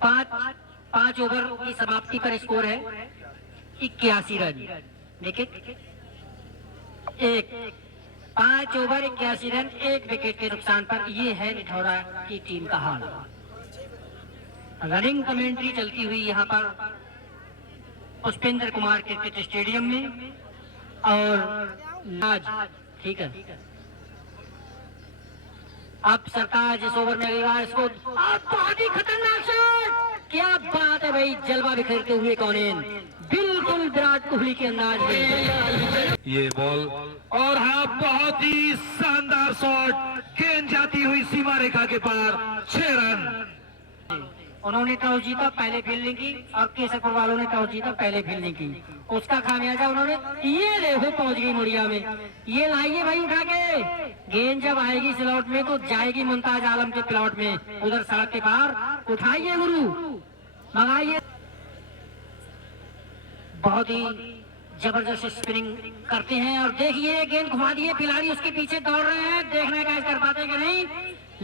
पांच ओवर की समाप्ति पर स्कोर है 81 run. Wicket 5 over 81 run 1 wicket के नुकसान पर ये है निठौरा की टीम का हाल। रनिंग कमेंट्री चलती हुई यहाँ पर पुष्पेंद्र कुमार क्रिकेट स्टेडियम में और आज ठीक है। अब सरताज इस ओवर में लगेगा इसको। अब बहुत ही खतरनाक शॉट, क्या बात है भाई, जलवा बिखेरते हुए कौनेन, बिल्कुल विराट कोहली के अंदाज में ये बॉल। और हाँ, बहुत ही शानदार शॉट, गेंद जाती हुई सीमा रेखा के पार, 6 रन। उन्होंने टॉस जीता, पहले फील्डिंग की, और केसरपुर वालों ने टॉस जीता, पहले फील्डिंग की। उसका खामियाजा उन्होंने ये देखो पहुंच गई मुड़िया में। ये लाइए भाई उठा के, गेंद जब आएगी स्लॉट में तो जाएगी मुमताज आलम के प्लॉट में, उधर सड़क के पार। उठाइए गुरु, मंगाइए। बहुत ही जबरदस्त स्पिनिंग करते हैं और देखिए गेंद घुमा दिए, खिलाड़ी उसके पीछे दौड़ रहे हैं, देखना कैच कर पाते कि नहीं,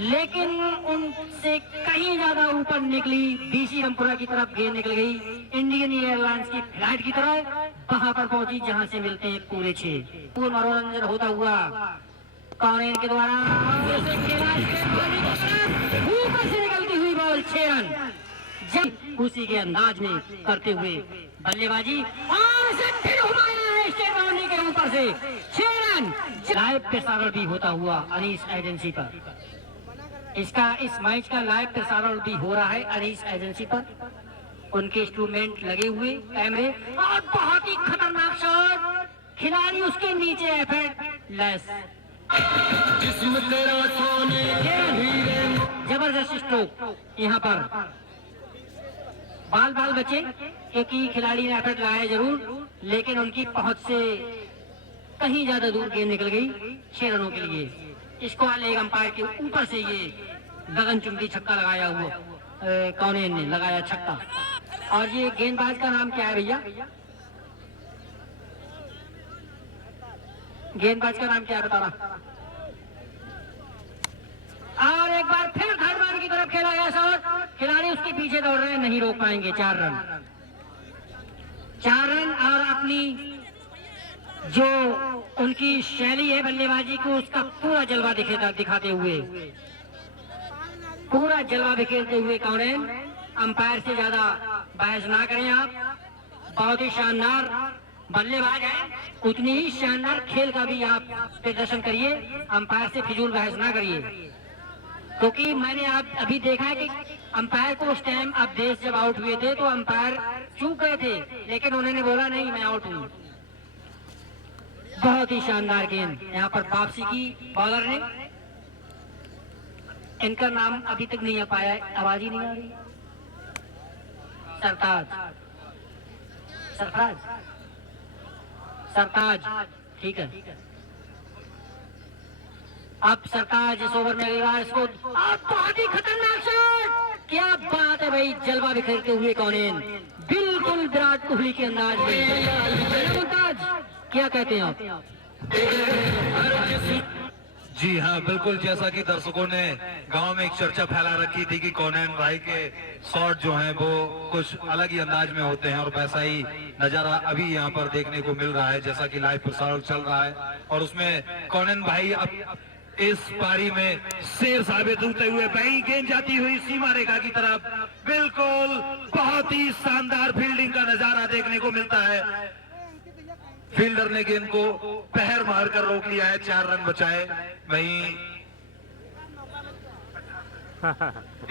लेकिन उनसे कहीं ज्यादा ऊपर निकली, बीसी रामपुरा की तरफ गेंद निकल गई, इंडियन एयरलाइंस की फ्लाइट की तरफ, वहां पर पहुंची जहां से मिलते हैं पूरे 6। पूर्ण मनोरंजन होता हुआ कौनेन के द्वारा ऊपर से निकलती हुई बॉल, 6 रन। जब उसी के अंदाज में करते हुए बल्लेबाजी और फिर घुमाया है स्टेट बाउंड्री के ऊपर से, 6 रन। लाइव प्रसारण भी होता हुआ अनीस एजेंसी पर, इसका इस मैच का लाइव प्रसारण भी हो रहा है अनीस एजेंसी पर, उनके इंस्ट्रूमेंट लगे हुए कैमरे, और बहुत ही खतरनाक शॉट, खिलाड़ी उसके नीचे एफर्ट लेस, जबरदस्त स्ट्रोक यहाँ पर। बाल बचे क्योंकि खिलाड़ी ने एफर्ट लगाया जरूर, लेकिन उनकी पहुंच से कहीं ज्यादा दूर गेंद निकल गई 6 रनों के लिए। इसको लेग अंपायर के ऊपर से ये गगनचुंबी छक्का लगाया हुआ कौनेन ने लगाया छक्का। और ये गेंदबाज का नाम क्या है भैया, गेंदबाज का नाम क्या है बताना। और एक बार फिर थर्ड मैन की तरफ खेला गया शॉट, खिलाड़ी उसके पीछे दौड़ रहे हैं, नहीं रोक पाएंगे। 4 रन, 4 रन। और अपनी जो उनकी शैली है बल्लेबाजी को, उसका पूरा जलवा दिखाते हुए, पूरा जलवा बिखेरते हुए कौनेन। अंपायर से ज्यादा बहस ना करें आप, बहुत ही शानदार बल्लेबाज है, उतनी ही शानदार खेल का भी आप प्रदर्शन करिए, अंपायर से फिजूल बहस ना करिए। क्योंकि मैंने आप अभी देखा है कि अंपायर को उस टाइम अब देश जब आउट हुए थे तो अंपायर चूक गए थे, लेकिन उन्होंने बोला नहीं मैं आउट हूँ। बहुत ही शानदार गेंद यहाँ पर वापसी की बॉलर ने, इनका नाम अभी तक नहीं आ पाया, आवाज ही नहीं आ रही। सरताज ठीक है। अब सरताज इस ओवर में लगेगा इसको। अब बहुत ही खतरनाक शॉट, क्या बात है भाई, जलवा बिखेरते हुए कौनेन, बिल्कुल विराट कोहली के अंदाज में। क्या कहते हैं आप? जी हाँ, बिल्कुल, जैसा कि दर्शकों ने गांव में एक चर्चा फैला रखी थी कि कौनेन भाई के शॉट जो हैं वो कुछ अलग ही अंदाज में होते हैं, और वैसा ही नजारा अभी यहाँ पर देखने को मिल रहा है, जैसा कि लाइव प्रसारण चल रहा है। और उसमें कौनेन भाई अब इस पारी में शेर साबित होते हुए, बड़ी गेंद जाती हुई सीमा रेखा की तरफ, बिल्कुल बहुत ही शानदार फील्डिंग का नजारा देखने को मिलता है। फील्डर ने गेंद को पहर मारकर रोक लिया है, 4 रन बचाए। वहीं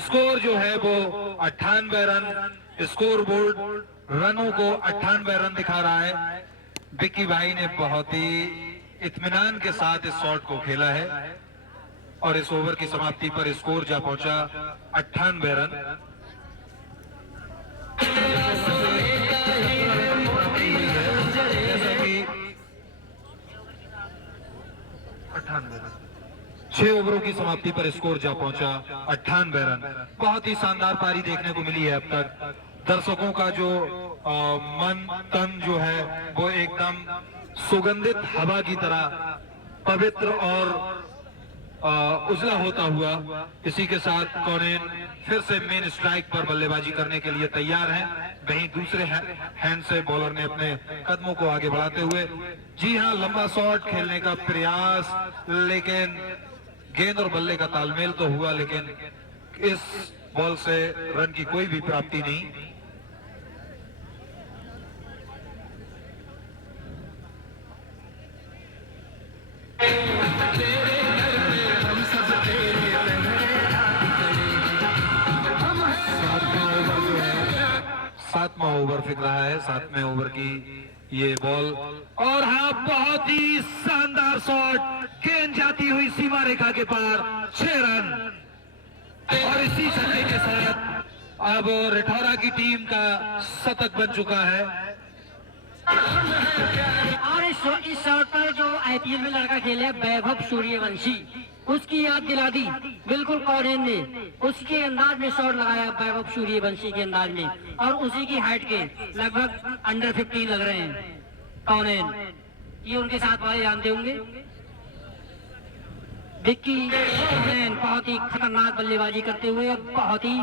स्कोर जो है वो 98 रन, स्कोर बोर्ड रनों को 98 रन दिखा रहा है। विक्की भाई ने बहुत ही इत्मीनान के साथ इस शॉट को खेला है, और इस ओवर की समाप्ति पर स्कोर जा पहुंचा 98 रन। छह ओवरों की समाप्ति पर स्कोर जा पहुंचा 98 रन। बहुत ही शानदार पारी देखने को मिली है अब तक। दर्शकों का जो मन तन जो है वो एकदम सुगंधित हवा की तरह पवित्र और उजला होता हुआ, इसी के साथ कौनेन फिर से मेन स्ट्राइक पर बल्लेबाजी करने के लिए तैयार हैं। वहीं दूसरे हैंड से बॉलर ने अपने कदमों को आगे बढ़ाते हुए जी हां लंबा शॉट खेलने का प्रयास, लेकिन गेंद और बल्ले का तालमेल तो हुआ, लेकिन इस बॉल से रन की कोई भी प्राप्ति नहीं। सातवां ओवर फिर रहा है, 7वें ओवर की ये बॉल, और हाँ बहुत ही शानदार शॉट, गेंद जाती हुई सीमा रेखा के पार, 6 रन। और इसी छक्के के साथ अब रिठौरा की टीम का शतक बन चुका है। और इस शॉट पर जो आईपीएल में लड़का खेले वैभव सूर्यवंशी, उसकी याद दिला दी बिल्कुल कॉर्नर ने, उसके अंदाज में शॉट लगाया वैभव सूर्यवंशी के अंदाज में, और उसी की हाइट के लगभग अंडर 15 लग रहे हैं कॉर्नर। ये उनके साथ वाले जानते होंगे। विक्की कॉर्नर बहुत ही खतरनाक बल्लेबाजी करते हुए, बहुत ही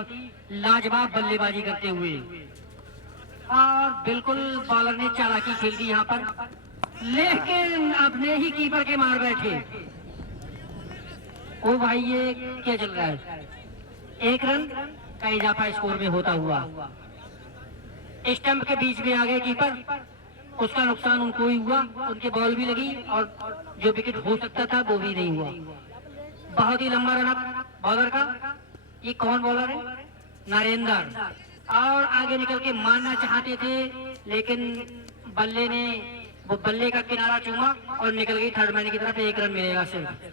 लाजवाब बल्लेबाजी करते हुए, और बिल्कुल बॉलर ने चालाकी खेल दी यहाँ पर, लेकिन अपने ही कीपर के मार बैठे। ओ भाई ये क्या चल रहा है? 1 रन का इजाफा स्कोर में होता हुआ स्टंप के बीच में आ गए कीपर, उसका नुकसान उनको ही हुआ, उनके बॉल भी लगी और जो विकेट हो सकता था वो भी नहीं हुआ। बहुत ही लंबा रन अप बॉलर का। ये कौन बॉलर है? नरेंद्र। और आगे निकल के मारना चाहते थे, लेकिन बल्ले ने वो बल्ले का किनारा चूमा और निकल गई थर्ड मैन की तरफ। 1 रन मिलेगा सिर्फ।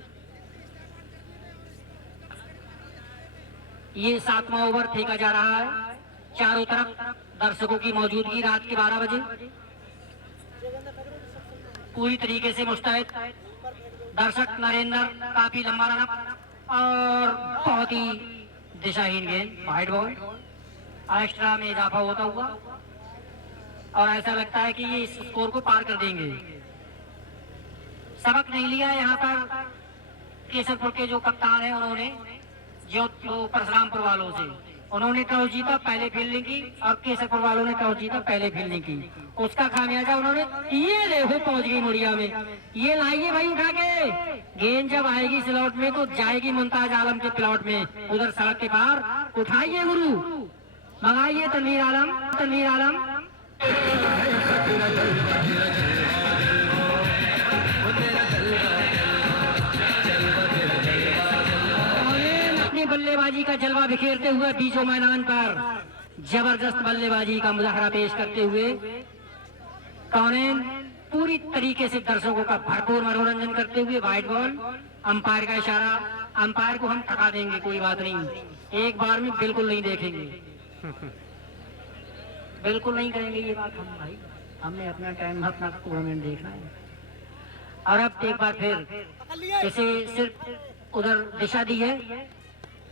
ये 7वां ओवर फेंका जा रहा है। चारों तरफ दर्शकों की मौजूदगी, रात के 12 बजे, पूरी तरीके से मुस्तैद दर्शक। नरेंद्र काफी लंबा रन अप और बहुत ही दिशाहीन गेंद, वाइड बॉल। एक्स्ट्रा में इजाफा होता हुआ और ऐसा लगता है कि ये इस स्कोर को पार कर देंगे। सबक नहीं लिया यहाँ पर केसरपुर के जो कप्तान है, उन्होंने जो परशुरामपुर वालों से उन्होंने टॉस जीता, पहले फील्डिंग की, और केसरपुर वालों ने टॉस जीता, पहले फील्डिंग की। उसका खामियाजा उन्होंने, ये देखो पहुंच गई मुड़िया में। ये लाइए भाई उठा के, गेंद जब आएगी स्लॉट में तो जाएगी मुमताज आलम के प्लॉट में, उधर सड़क के पार। उठाइए गुरु, मंगाइए तनवीर आलम, तनवीर आलम। बल्लेबाजी का जलवा बिखेरते हुए बीचों मैदान पर जबरदस्त बल्लेबाजी का मुजाहरा पेश करते हुए कॉर्नर पूरी तरीके से दर्शकों का भरपूर मनोरंजन करते हुए। वाइड बॉल, अंपायर का इशारा। अंपायर को हम थका देंगे, कोई बात नहीं, एक बार में बिल्कुल नहीं देखेंगे, बिल्कुल नहीं करेंगे ये बात हम भाई। हमने अपना टाइम, अपना टूर्नामेंट देखना है। और अब एक बार फिर इसे सिर्फ उधर दिशा दी है,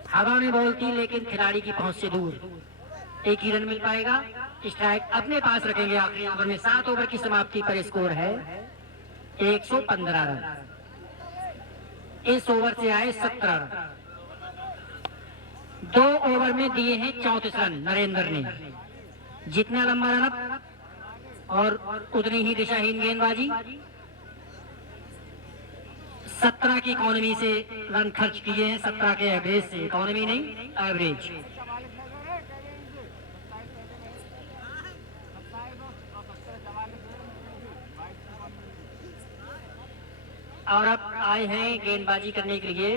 हवा में बॉल थी लेकिन खिलाड़ी की पहुंच से दूर। 1 ही रन मिल पाएगा। स्ट्राइक अपने पास रखेंगे आखिरी ओवर में। 7 ओवर की समाप्ति पर स्कोर है 115 रन। इस ओवर से आए 17 रन। 2 ओवर में दिए हैं 34 रन नरेंद्र ने। जितना लंबा रन अप और उतनी ही दिशाहीन गेंदबाजी। 17 की इकोनॉमी से रन खर्च किए हैं, 17 के एवरेज से, इकोनॉमी नहीं एवरेज। और अब आए हैं गेंदबाजी करने के लिए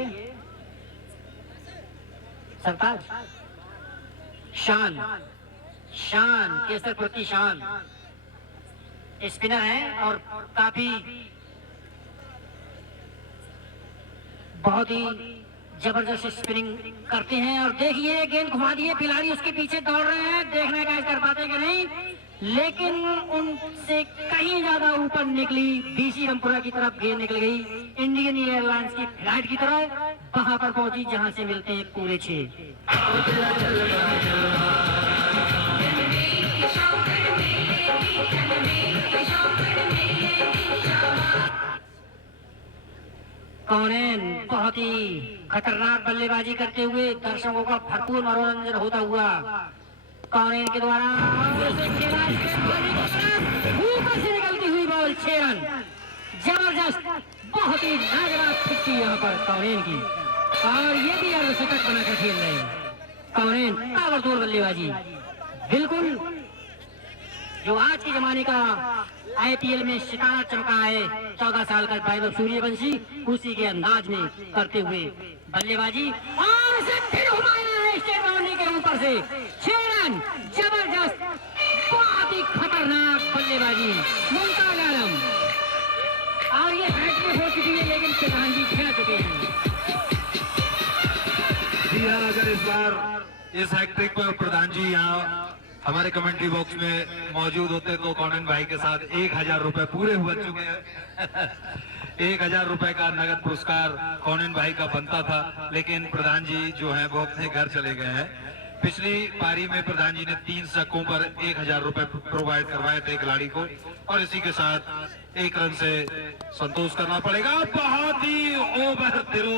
सरताज। शान, शान केसरपुर की शान स्पिनर है और काफी बहुत ही जबरदस्त स्पिनिंग करते हैं। और देखिए गेंद घुमा दिए, खिलाड़ी उसके पीछे दौड़ रहे हैं, देखना कैच कर पाते कि नहीं, लेकिन उनसे कहीं ज्यादा ऊपर निकली, बीसी रामपुरा की तरफ गेंद निकल गई, इंडियन एयरलाइंस की फ्लाइट की तरह वहां पर पहुंची जहां से मिलते हैं पूरे 6। कॉर्नर बहुत ही खतरनाक बल्लेबाजी करते हुए दर्शकों का भरपूर मनोरंजन होता हुआ कौनेन के द्वारा ऊपर से निकलती हुई बॉल 6 रन। जबरदस्त, बहुत ही लाजवाब फिक्की यहाँ पर कौनेन की, और ये भी अर्धशतक बनाकर खेल रहे हैं कौनेन। ताबड़तोड़ बल्लेबाजी, बिल्कुल जो आज के जमाने का आईपीएल में सितारा चमका है 14 साल का वैभव सूर्यवंशी, उसी के अंदाज में करते हुए बल्लेबाजी, और फिर हुमायूं है स्टेट बाउंड्री के ऊपर से 6 रन। जबरदस्त, बहुत ही खतरनाक बल्लेबाजी, मुमताज आलम, और ये हैट्रिक हो चुकी है, लेकिन प्रधान जी खेल चुके हैं। जी हाँ, अगर इस बार इस हैट्रिक पर प्रधान जी यहाँ हमारे कमेंट्री बॉक्स में मौजूद होते तो कौनेन भाई के साथ 1000 रुपए पूरे हुए चुके हैं। 1000 रुपए का नगद पुरस्कार कौनेन भाई का बनता था, लेकिन प्रधान जी जो है वो अपने घर चले गए हैं। पिछली पारी में प्रधान जी ने 3 छक्कों पर 1000 रुपए प्रोवाइड करवाए थे खिलाड़ी को, और इसी के साथ 1 रन से संतोष करना पड़ेगा। बहुत ही ओवर थ्रो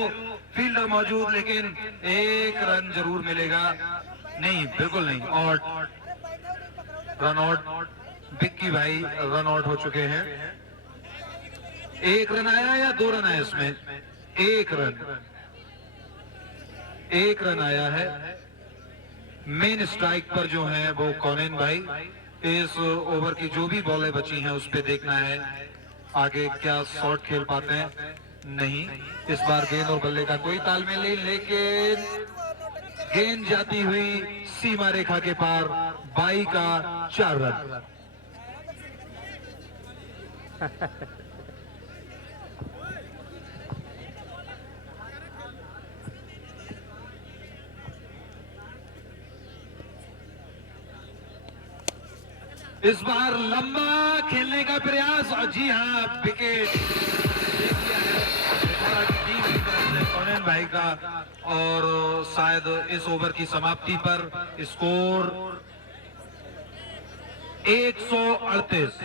फील्डर मौजूद, लेकिन 1 रन जरूर मिलेगा। नहीं, बिल्कुल नहीं, और रन आउट, बिक्की भाई रन आउट हो चुके हैं। 1 रन आया या 2 रन आया इसमें? 1 रन आया है। मेन स्ट्राइक पर जो है वो कौनेन भाई, इस ओवर की जो भी बॉलें बची हैं उस पे देखना है आगे क्या शॉट खेल पाते हैं। नहीं, इस बार गेंद और बल्ले का कोई तालमेल नहीं, लेकिन गेंद जाती हुई सीमा रेखा के पार, 22 का 4 रन। इस बार लंबा खेलने का प्रयास, और जी हाँ, विकेट कौनेन भाई का, और शायद इस ओवर की समाप्ति पर स्कोर 138।